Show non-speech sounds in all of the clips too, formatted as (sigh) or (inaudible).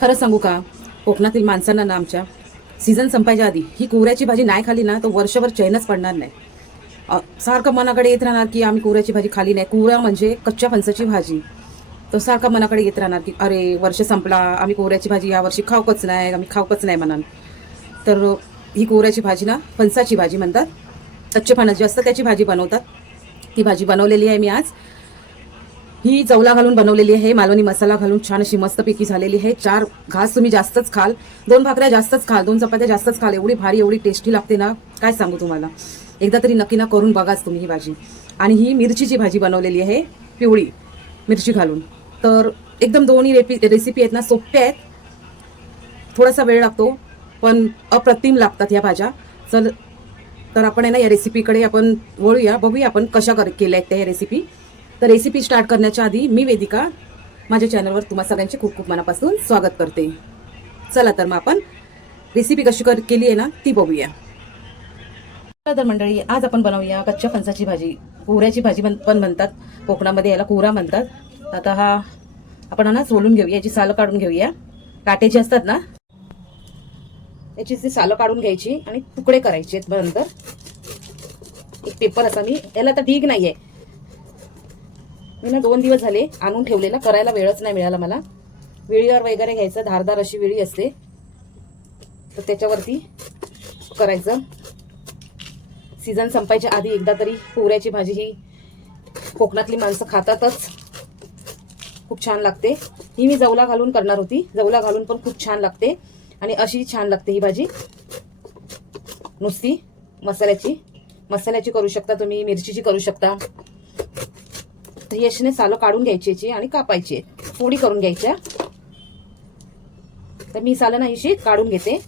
खरं सांगू का? कोकणातील माणसांना ना आमच्या सीझन संपायच्या आधी ही कोवऱ्याची भाजी नाही खाली ना तर वर्षभर चैनच पडणार नाही. सारखं मनाकडे येत राहणार की आम्ही कोवऱ्याची भाजी खाली नाही. कोवऱ्या म्हणजे कच्च्या फणसाची भाजी. तर सारखं मनाकडे येत राहणार की अरे वर्ष संपला आम्ही कोवऱ्याची भाजी या वर्षी खाऊकच नाही आम्ही खाऊकच नाही म्हणाल. तर ही कोवऱ्याची भाजी ना फणसाची भाजी म्हणतात. कच्चे फणस जे असतं त्याची भाजी बनवतात. ती भाजी बनवलेली आहे मी आज. ही चवला घालून बनवलेली आहे. मालवणी मसाला घालून छान अशी मस्तपैकी झालेली आहे. चार घास तुम्ही जास्तच खाल. दोन भाकऱ्या जास्तच खाल. दोन चपात्या जास्तच खाल. एवढी भारी एवढी टेस्टी लागते ना? काय सांगू तुम्हाला? एकदा तरी नक्की ना करून बघाच तुम्ही ही भाजी. आणि ही मिरचीची भाजी बनवलेली आहे. पिवळी मिरची घालून. तर एकदम दोन्ही रेपी रेसिपी आहेत ना सोप्या आहेत. थोडासा वेळ लागतो पण अप्रतिम लागतात या भाज्या. चल तर आपण आहे ना या रेसिपीकडे आपण वळूया. बघूया आपण कशा कर केल्या आहेत त्या रेसिपी तर रेसिपी स्टार्ट करण्याच्या आधी मी वेदिका माझ्या चॅनलवर तुम्हा सगळ्यांचे खूप खूप मनापासून स्वागत करते. चला तर मग आपण रेसिपी कशी कर केली आहे ना ती बघूया. चला तर मंडळी आज आपण बनवूया कच्च्या फणसाची भाजी. कुऱ्याची भाजी पण पण म्हणतात कोकणामध्ये याला कोहरा म्हणतात. आता हा आपण ना सोलून घेऊया याची सालं काढून घेऊया. काटे जे असतात ना याची ती सालं काढून घ्यायची आणि तुकडे करायचे आहेत नंतर एक पेपर असा मी याला आता ढीग आहे मी ना दोन दिवस झाले आणून ठेवलेला करायला वेळच नाही मिळाला मला. विळीवर वगैरे घ्यायचं धारदार अशी विळी असते. तर त्याच्यावरती करायचं. सीझन संपायच्या आधी एकदा तरी पोऱ्याची भाजी ही कोकणातली माणसं खातातच. खूप छान लागते. ही मी जवला घालून करणार होती. जवला घालून पण खूप छान लागते. आणि अशी छान लागते ही भाजी. नुसती मसाल्याची. मसाल्याची करू शकता तुम्ही मिरचीची करू शकता. तर ही सालं काढून घ्यायची आणि कापायची फोडी करून घ्यायच्या. तर मी सालं नाही अशी काढून घेते.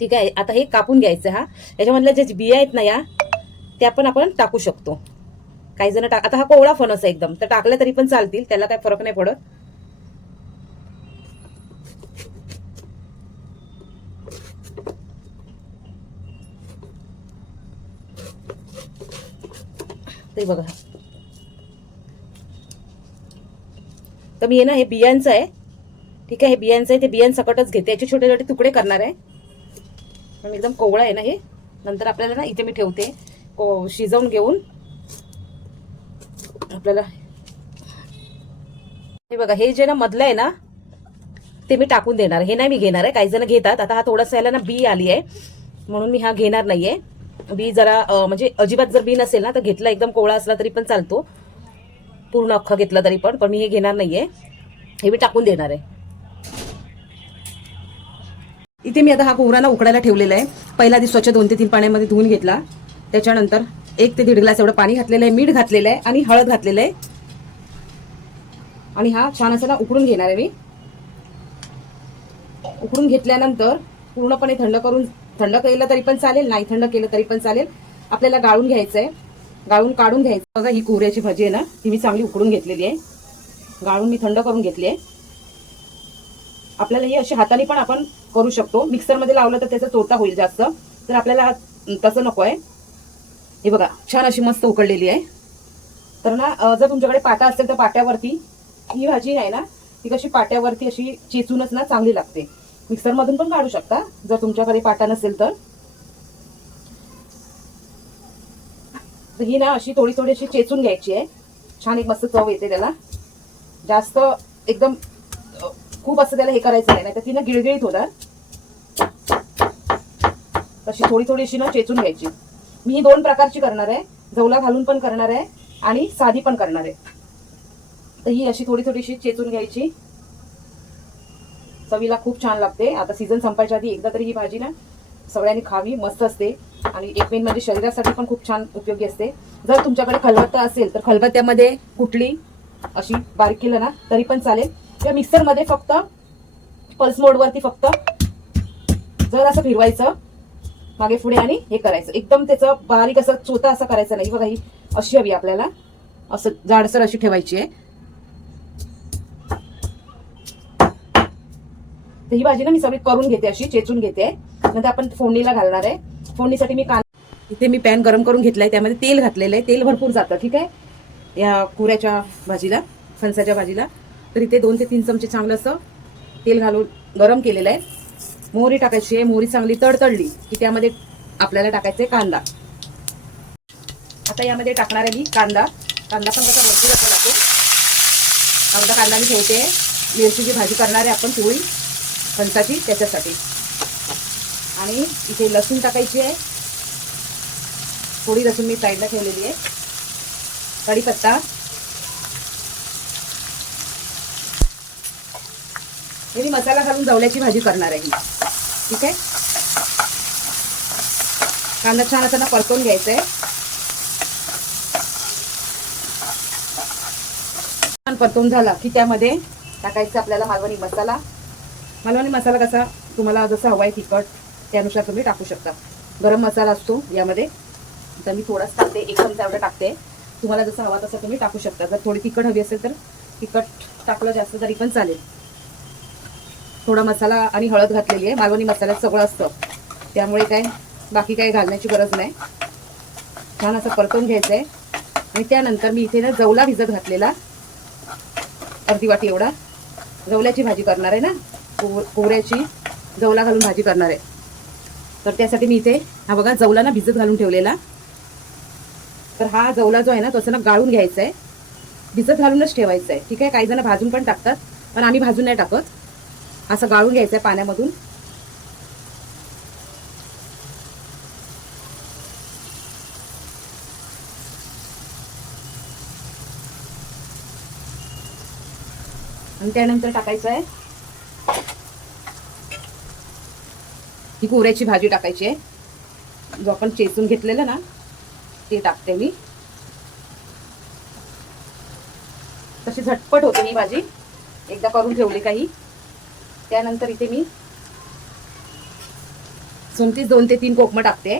ठीक आहे आता हे कापून घ्यायचं हा. याच्यामधल्या ज्या बिया आहेत ना या त्या पण आपण टाकू शकतो. काही जण टाक आता हा कोवळा फणस आहे एकदम. तर टाकल्या तरी पण चालतील त्याला काही फरक नाही पडत. ते बघा. तर मी आहे ना हे बियांचं आहे. ठीक आहे हे बियांचं आहे. ते बियांसकटच घेते. याचे छोटे छोटे तुकडे करणार आहे. पण एकदम कोवळं आहे ना हे. नंतर आपल्याला ना इथे मी ठेवते. को शिजवून घेऊन. आपल्याला हे बघा हे जे ना मधलं आहे ना ते मी टाकून देणार. हे नाही मी घेणार आहे. काही जण घेतात. आता हा थोडासा याला ना बी आली आहे. म्हणून मी हा घेणार नाहीये. बी जरा म्हणजे अजिबात जर बी नसेल ना तर घेतला एकदम कोवळा असला तरी पण चालतो. पूर्ण अख्खं घेतलं तरी पण पण मी हे घेणार नाहीये. हे मी टाकून देणार आहे. इथे मी आता हा कोहराना उकडायला ठेवलेला आहे. पहिला आधी स्वच्छ दोन ते तीन पाण्यामध्ये धुवून घेतला. त्याच्यानंतर एक ते दीड ग्लास एवढं पाणी घातलेलं आहे मीठ घातलेलं आहे आणि हळद घातलेलं आहे. आणि हा छान असा ना उकडून घेणार आहे मी. उकडून घेतल्यानंतर पूर्णपणे थंड करून थंड केलं तरी पण चालेल नाही थंड केलं तरी पण चालेल. आपल्याला गाळून घ्यायचं आहे गाळून काढून घ्यायचं. बघा ही कोऱ्याची भाजी आहे ना ती मी चांगली उकडून घेतलेली आहे. गाळून मी थंड करून घेतली आहे. आपल्याला ही अशी हाताने पण आपण करू शकतो. मिक्सरमध्ये लावलं तर त्याचा तोटा होईल जास्त. तर आपल्याला तसं नको आहे. हे बघा छान अशी मस्त उकडलेली आहे. तर ना जर तुमच्याकडे पाटा असेल तर पाट्यावरती ही भाजी आहे ना ती कशी पाट्यावरती अशी चेचूनच ना चांगली लागते. मिक्सरमधून पण काढू शकता जर तुमच्याकडे पाटा नसेल तर. तर ही ना अशी थोडी थोडी अशी चेचून घ्यायची आहे. छान एक मस्त चव येते त्याला. जास्त एकदम खूप असं त्याला हे करायचं नाही तर ती ना गिळगिळीत होणार. तशी थोडी थोडी अशी ना चेचून घ्यायची. मी ही दोन प्रकारची करणार आहे. जवला घालून पण करणार आहे आणि साधी पण करणार आहे. तर ही अशी थोडी थोडीशी चेचून घ्यायची. चवीला खूप छान लागते. आता सीझन संपायच्या आधी एकदा तरी ही भाजी ना सगळ्यांनी खावी मस्त असते. आणि एक मेन म्हणजे शरीरासाठी पण खूप छान उपयोगी असते. जर तुमच्याकडे खलबत्ता असेल तर खलबत्त्यामध्ये कुठली अशी बारीक केलं ना तरी पण चालेल. किंवा मिक्सरमध्ये फक्त पल्स मोडवरती फक्त जर असं फिरवायचं मागे पुढे आणि हे करायचं. एकदम त्याचं बारीक असं चोता असं करायचं नाही. बघा ही अशी हवी आपल्याला. असं जाडसर अशी ठेवायची आहे. तर ही भाजी ना मी सगळी करून घेते अशी चेचून घेते. नंतर आपण फोडणीला घालणार आहे. फोडणीसाठी मी कान इथे मी पॅन गरम करून घेतलाय त्यामध्ये तेल घातलेलं आहे. तेल भरपूर जातं ठीक आहे? या कुऱ्याच्या भाजीला फणसाच्या भाजीला. तर इथे दोन ते तीन चमचे चांगलं असं तेल घालून गरम केलेलं आहे. मोहरी टाकायची आहे. मोहरी चांगली तडतडली की त्यामध्ये आपल्याला टाकायचं आहे कांदा. आता यामध्ये टाकणार आहे मी कांदा. कांदा पण कसा भरपूर असा लागतो. अर्धा कांदा मी ठेवते. मिरचीची भाजी करणार आहे आपण पोळी फणसाची त्याच्यासाठी. आणि इथे लसूण टाकायची आहे. थोडी लसूण मी साईडला ठेवलेली आहे. कढीपत्ता. हे मी मसाला घालून जवल्याची भाजी करणार आहे. ठीक आहे? कांदा छान असताना परतवून घ्यायचा आहे छान परतवून झाला की त्यामध्ये टाकायचं आपल्याला मालवणी मसाला. मालवणी मसाला कसा तुम्हाला जसा हवा आहे तिखट त्यानुसार तुम्ही टाकू शकता. गरम मसाला असतो यामध्ये. आता मी थोडाच टाकते एक चमचा एवढं टाकते. तुम्हाला जसं हवा तसं तुम्ही टाकू शकता. जर थोडी तिखट हवी असेल तर तिखट टाकलं जास्त तरी पण चालेल. थोडा मसाला आणि हळद घातलेली आहे. मालवणी मसाल्यात सगळं असतं. त्यामुळे काय बाकी काही घालण्याची गरज नाही. छान असं परतून घ्यायचं आहे आणि त्यानंतर मी इथे ना जवला भिजत घातलेला अर्धी वाटी एवढा. जवल्याची भाजी करणार आहे ना? कोव- कोवऱ्याची जवला घालून भाजी करणार आहे. तर त्यासाठी मी इथे हा बघा जवला ना भिजत घालून ठेवलेला. तर हा जवला जो आहे ना तो असं ना गाळून घ्यायचा आहे भिजत घालूनच ठेवायचा आहे ठीक आहे? काही जण भाजून पण टाकतात पण आम्ही भाजून नाही टाकत. असं गाळून घ्यायचं आहे पाण्यामधून. आणि त्यानंतर टाकायचं आहे ही कोऱ्याची भाजी टाकायची आहे. जो आपण चेचून घेतलेलं ना ते टाकते मी. तशी झटपट होते ही भाजी. एकदा करून ठेवली काही. त्यानंतर इथे मी सुमतीच दोन ते तीन कोकमं टाकते.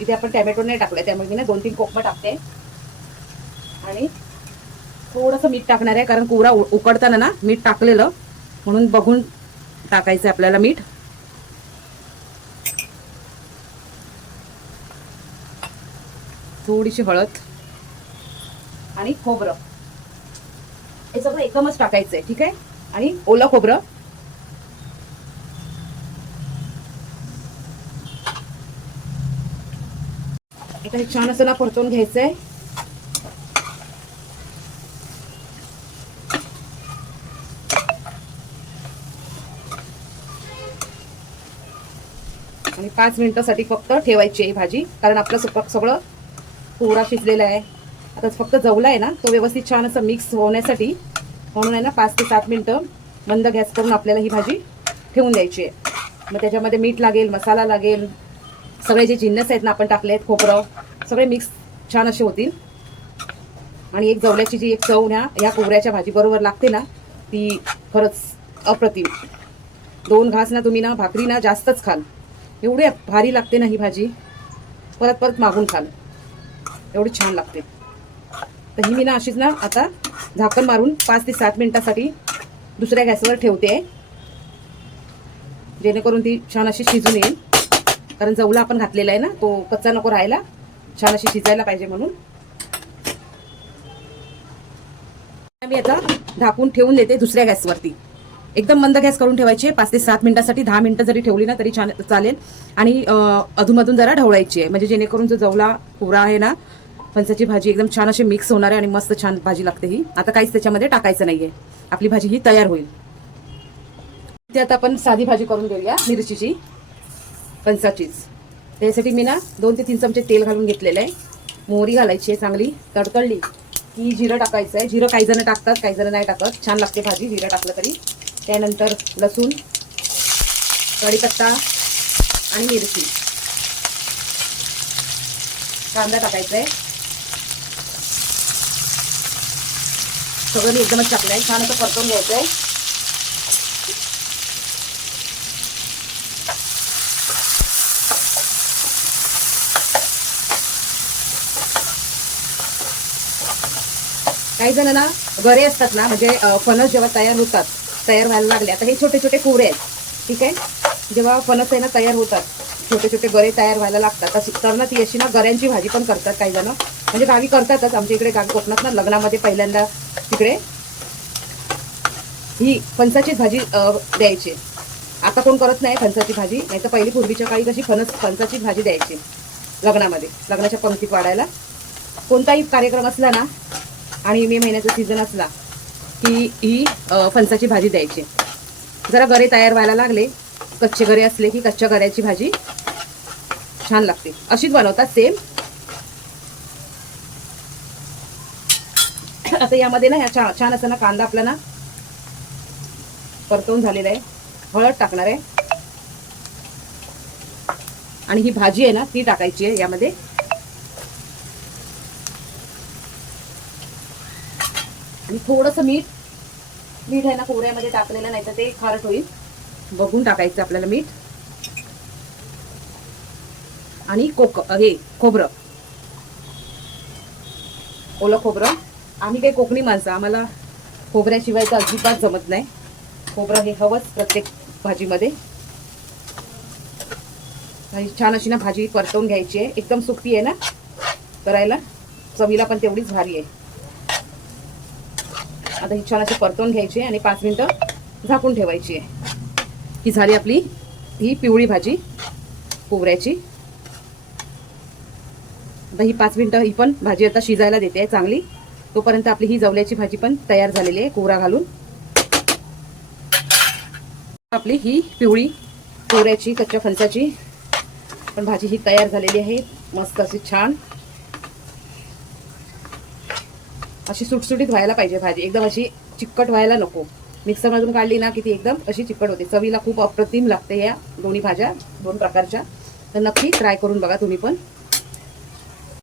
इथे आपण टॅमॅटो नाही टाकलं त्यामुळे मी ना दोन तीन कोकमं टाकते. आणि थोडंसं मीठ टाकणार आहे कारण कोरा उकडताना ना मीठ टाकलेलं म्हणून बघून टाकायचं आहे आपल्याला मीठ. थोडीशी हळद आणि खोबरं. हे सगळं एकदमच टाकायचं आहे ठीक आहे? आणि ओलं खोबरं. आता हे छान असं ना परतून घ्यायचं आहे आणि पाच मिनिटासाठी फक्त ठेवायची आहे भाजी कारण आपलं सगळं कोरा शिजलेला आहे. आता फक्त जवला आहे ना तो व्यवस्थित छान असं मिक्स होण्यासाठी. म्हणून आहे ना पाच ते सात मिनटं मंद गॅस करून आपल्याला ही भाजी ठेवून द्यायची आहे. मग त्याच्यामध्ये मीठ लागेल मसाला लागेल सगळे जे जिन्नस आहेत ना आपण टाकले आहेत खोबरं सगळे मिक्स छान असे होतील. आणि एक जवल्याची जी एक चव ना ह्या कोबऱ्याच्या भाजीबरोबर लागते ना ती खरंच अप्रतिम. दोन घास ना तुम्ही ना भाकरी ना जास्तच खाल. एवढी भारी लागते ना ही भाजी. परत परत मागून खाल. एवढी छान लागते. तर ही मी ना अशीच ना आता झाकण मारून पाच ते सात मिनिटासाठी दुसऱ्या गॅसवर ठेवते. जेणेकरून ती छान अशी शिजून येईल. कारण जवला आपण घातलेला आहे ना तो कच्चा नको राहायला. छान अशी शिजायला पाहिजे म्हणून. मी आता झाकून ठेवून देते दुसऱ्या गॅसवरती. एकदम मंद गॅस करून ठेवायची पाच ते सात मिनिटासाठी दहा मिनिटं जरी ठेवली ना तरी छान चालेल. आणि अधूनमधून जरा ढवळायची आहे. म्हणजे जेणेकरून जो जवला कोरा आहे ना फणसाची भाजी एकदम छान अशी मिक्स होणार आहे आणि मस्त छान भाजी लागते ही. आता काहीच त्याच्यामध्ये टाकायचं नाहीये. आपली भाजी ही तयार होईल. ते आता आपण साधी भाजी करून घेऊया मिरचीची. फणसाचीच. त्यासाठी मी ना दोन ते तीन चमचे तेल घालून घेतलेलं आहे. मोहरी घालायची आहे चांगली. तडतडली. की जिरं टाकायचं आहे. जिरं काही जण टाकतात काही जण नाही टाकत. छान लागते भाजी जिरं टाकलं तरी. त्यानंतर लसूण कढीपत्ता आणि मिरची. कांदा टाकायचा आहे. सगळं एकदमच टाकलं आहे. छान असं परतून घ्यायचं आहे काही जण ना गरे असतात ना म्हणजे फणस जेव्हा तयार होतात तयार व्हायला लागले आता हे छोटे छोटे कोरे आहेत ठीक आहे? जेव्हा फणस आहे ना तयार होतात छोटे छोटे गरे तयार व्हायला लागतात तर ना ती अशी ना गऱ्यांची भाजी पण करतात काही जण. म्हणजे गावी करतातच. आमच्या इकडे गावी कोकणात ना लग्नामध्ये पहिल्यांदा तिकडे ही फणसाचीच भाजी द्यायची. आता कोण करत नाही फणसाची भाजी नाही तर पहिली पूर्वीच्या काळी कशी फणस फणसाची भाजी द्यायची लग्नामध्ये लग्नाच्या पंक्तीत वाढायला. कोणताही कार्यक्रम असला ना आणि मे महिन्याचा सीझन असला की ही फणसाची भाजी द्यायची. जरा गरे तयार व्हायला लागले कच्चे गरे असले की कच्च्या गऱ्याची भाजी छान लागते. अशीच बनवतात सेम. (coughs) आता यामध्ये ना ह्या छान छान असं ना कांदा आपला ना परतवून झालेला आहे. हळद टाकणार आहे. आणि ही भाजी आहे ना ती टाकायची आहे यामध्ये. आणि थोडंसं मीठ मीठ आहे ना कोवऱ्यामध्ये टाकलेलं नाही तर ते खारट होईल. बघून टाकायचं आपल्याला मीठ. आणि कोक हे खोबरं. ओलं खोबरं. आम्ही काही कोकणी माणसं आम्हाला खोबऱ्याशिवाय तर अजिबात जमत नाही. खोबरं हे हवंच प्रत्येक भाजीमध्ये. छान अशी ना भाजी परतवून घ्यायची आहे. एकदम सुकी आहे ना करायला. चवीला पण तेवढीच भारी आहे. आता ही छान अशी परतवून घ्यायची आहे आणि पाच मिनटं झाकून ठेवायची आहे. ही झाली आपली ही पिवळी भाजी खोबऱ्याची. आता ही पाच मिनटं ही पण भाजी आता शिजायला देते आहे चांगली. तोपर्यंत आपली ही जवल्याची भाजी पण तयार झालेली आहे कोवरा घालून. आपली ही पिवळी कोवऱ्याची कच्च्या फणसाची पण भाजी ही तयार झालेली आहे. मस्त अशी छान. अशी सुटसुटीत व्हायला पाहिजे भाजी. एकदम अशी चिकट व्हायला नको. मिक्सरमधून काढली ना की ती एकदम अशी चिकट होते. चवीला खूप अप्रतिम लागते या दोन्ही भाज्या दोन प्रकारच्या. तर नक्की ट्राय करून बघा तुम्ही पण.